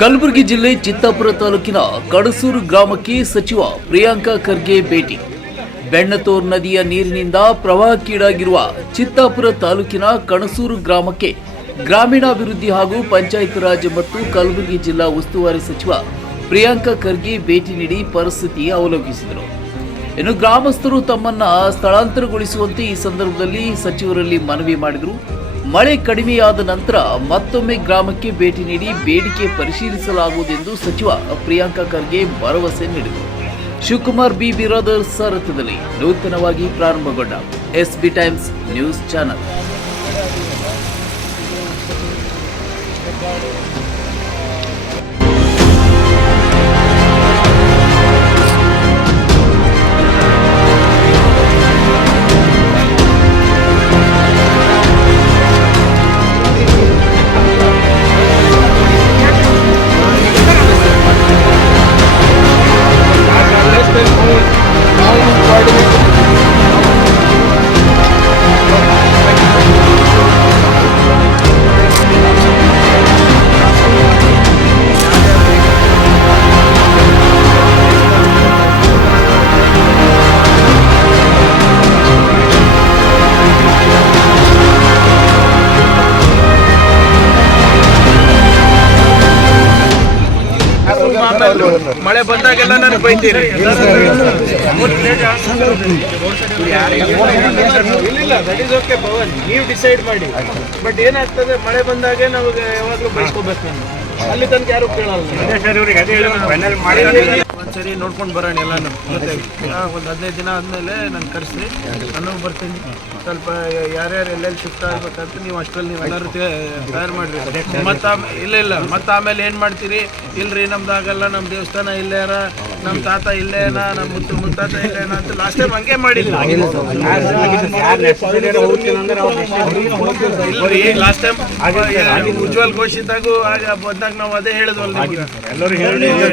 ಕಲಬುರಗಿ ಜಿಲ್ಲೆ ಚಿತ್ತಾಪುರ ತಾಲೂಕಿನ ಕಡಸೂರು ಗ್ರಾಮಕ್ಕೆ ಸಚಿವ ಪ್ರಿಯಾಂಕಾ ಖರ್ಗೆ ಭೇಟಿ. ಬೆಣ್ಣತೋರ್ ನದಿಯ ನೀರಿನಿಂದ ಪ್ರವಾಹಕ್ಕೀಡಾಗಿರುವ ಚಿತ್ತಾಪುರ ತಾಲೂಕಿನ ಕಣಸೂರು ಗ್ರಾಮಕ್ಕೆ ಗ್ರಾಮೀಣಾಭಿವೃದ್ಧಿ ಹಾಗೂ ಪಂಚಾಯತ್ ರಾಜ್ ಮತ್ತು ಕಲಬುರಗಿ ಜಿಲ್ಲಾ ಉಸ್ತುವಾರಿ ಸಚಿವ ಪ್ರಿಯಾಂಕಾ ಖರ್ಗೆ ಭೇಟಿ ನೀಡಿ ಪರಿಸ್ಥಿತಿ ಅವಲೋಕಿಸಿದರು. ಇನ್ನು ಗ್ರಾಮಸ್ಥರು ತಮ್ಮನ್ನ ಸ್ಥಳಾಂತರಗೊಳಿಸುವಂತೆ ಈ ಸಂದರ್ಭದಲ್ಲಿ ಸಚಿವರಲ್ಲಿ ಮನವಿ ಮಾಡಿದರು. ಮಳೆ ಕಡಿಮೆಯಾದ ನಂತರ ಮತ್ತೊಮ್ಮೆ ಗ್ರಾಮಕ್ಕೆ ಭೇಟಿ ನೀಡಿ ಬೇಡಿಕೆ ಪರಿಶೀಲಿಸಲಾಗುವುದೆಂದು ಸಚಿವ ಪ್ರಿಯಾಂಕಾ ಖರ್ಗೆ ಭರವಸೆ ನೀಡಿದರು. ಶಿವಕುಮಾರ್ ಬಿ ಬಿರಾದರ್ ಸಾರಥ್ಯದಲ್ಲಿ ನೂತನವಾಗಿ ಪ್ರಾರಂಭಗೊಂಡ S B Times News channel. ಆಮೇಲೆ ಮಳೆ ಬಂದಾಗೆಲ್ಲ ನಾನು ಬೈತೀರಿ ಇಲ್ಲ ದಟ್ ಈಸ್ ಓಕೆ ಪವನ್ ನೀವು ಡಿಸೈಡ್ ಮಾಡಿ. ಬಟ್ ಏನಾಗ್ತದೆ ಮಳೆ ಬಂದಾಗೆ ನಮಗೆ ಯಾವಾಗಲೂ ಬೈಸ್ಕೋಬೇಕು. ನಾನು ಅಲ್ಲಿ ತನಕ ಯಾರು ಕೇಳಲ್ಲ. ಒಂದ್ಸರಿ ನೋಡ್ಕೊಂಡು ಬರೋಣ ಎಲ್ಲಾನು. ಒಂದ್ ಒಂದು ಹದಿನೈದು ದಿನ ಆದ್ಮೇಲೆ ನಾನು ಕರೆಸಿ ನಾನು ಬರ್ತೀನಿ. ಸ್ವಲ್ಪ ಯಾರ್ಯಾರು ಎಲ್ಲೆಲ್ಲಿ ಶಿಫ್ಟ್ ಆಗ್ಬೇಕಂತ ನೀವು ಅಷ್ಟರಲ್ಲಿ ನೀವು ಎಲ್ಲರೂ ತಯಾರು ಮಾಡ್ರಿ. ಮತ್ತೆ ಇಲ್ಲ ಇಲ್ಲ. ಮತ್ತೆ ಆಮೇಲೆ ಏನು ಮಾಡ್ತೀರಿ? ಇಲ್ರಿ ನಮ್ದು ಆಗಲ್ಲ ನಮ್ಮ ದೇವಸ್ಥಾನ ಇಲ್ಲೇರ ನಮ್ಮ ತಾತ ಇಲ್ಲೇನಾ ನಮ್ಮ ಮುತ್ತು ಮುತ್ತಾತ ಇಲ್ಲೇನ ಅಂತ ಲಾಸ್ಟ್ ಟೈಮ್ ಹಂಗೆ ಮಾಡಿಲ್ಲ ಇಲ್ರಿ ಲಾಸ್ಟ್ ಟೈಮ್ ಉಜ್ವಲ್ ಘೋಷಿತಾಗೂ ಆಗ ಬಂದಾಗ ನಾವು ಅದೇ ಹೇಳಿದ್ವಲ್ಲ ಎಲ್ಲರೂ ನಿಮ್ಗೆ